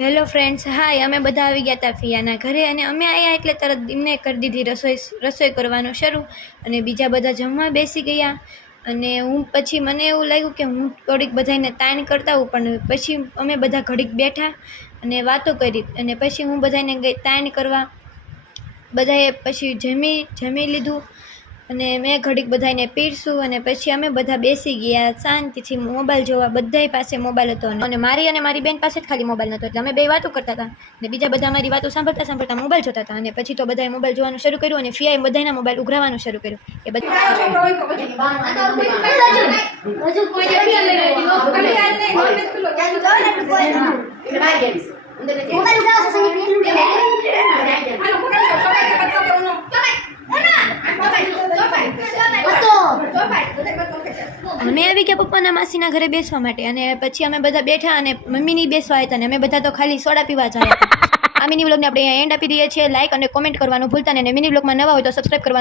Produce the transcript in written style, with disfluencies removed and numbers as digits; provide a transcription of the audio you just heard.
Hello friends, હાય. અમે બધા આવી ગયા હતા ફિયાના ઘરે અને અમે આવ્યા એટલે તરત એમને કરી દીધી રસોઈ કરવાનું શરૂ અને બીજા બધા જમવા બેસી ગયા. અને હું પછી મને એવું લાગ્યું કે હું થોડીક બધાને તાણ કરતા હોઉં, પણ પછી અમે બધા ઘડીક બેઠા અને વાતો કરી અને પછી હું બધાને ગઈ તાણ કરવા. બધાએ પછી જમી લીધું અને મેં ઘડીક બધાને પીરસું અને પછી અમે બધા બેસી ગયા શાંતિથી મોબાઈલ જોવા. બધાય પાસે મોબાઈલ હતો અને મારી બેન પાસે જ ખાલી મોબાઈલ નહોતો, એટલે અમે બે વાતો કરતા હતા અને બીજા બધા અમારી વાતો સાંભળતા મોબાઈલ જોતા હતા. અને પછી તો બધાએ મોબાઈલ જોવાનું શરૂ કર્યું અને ફિયાએ બધાના મોબાઈલ ઉઘરાવાનું શરૂ કર્યું. એ અમે આવી ગયા પપ્પાના માસીના ઘરે બેસવા માટે અને પછી અમે બધા બેઠા અને મમ્મીની બેસવા હતા અને અમે બધા તો ખાલી સોડા પીવા જાય હતા. આ મિની વ્લોગને આપણે એન્ડ આપી દઈએ છીએ. લાઈક અને કોમેન્ટ કરવાનું ભૂલતા નહીં અને મિની વ્લોગમાં નવા હોય તો સબસ્ક્રાઈબ કરવાનું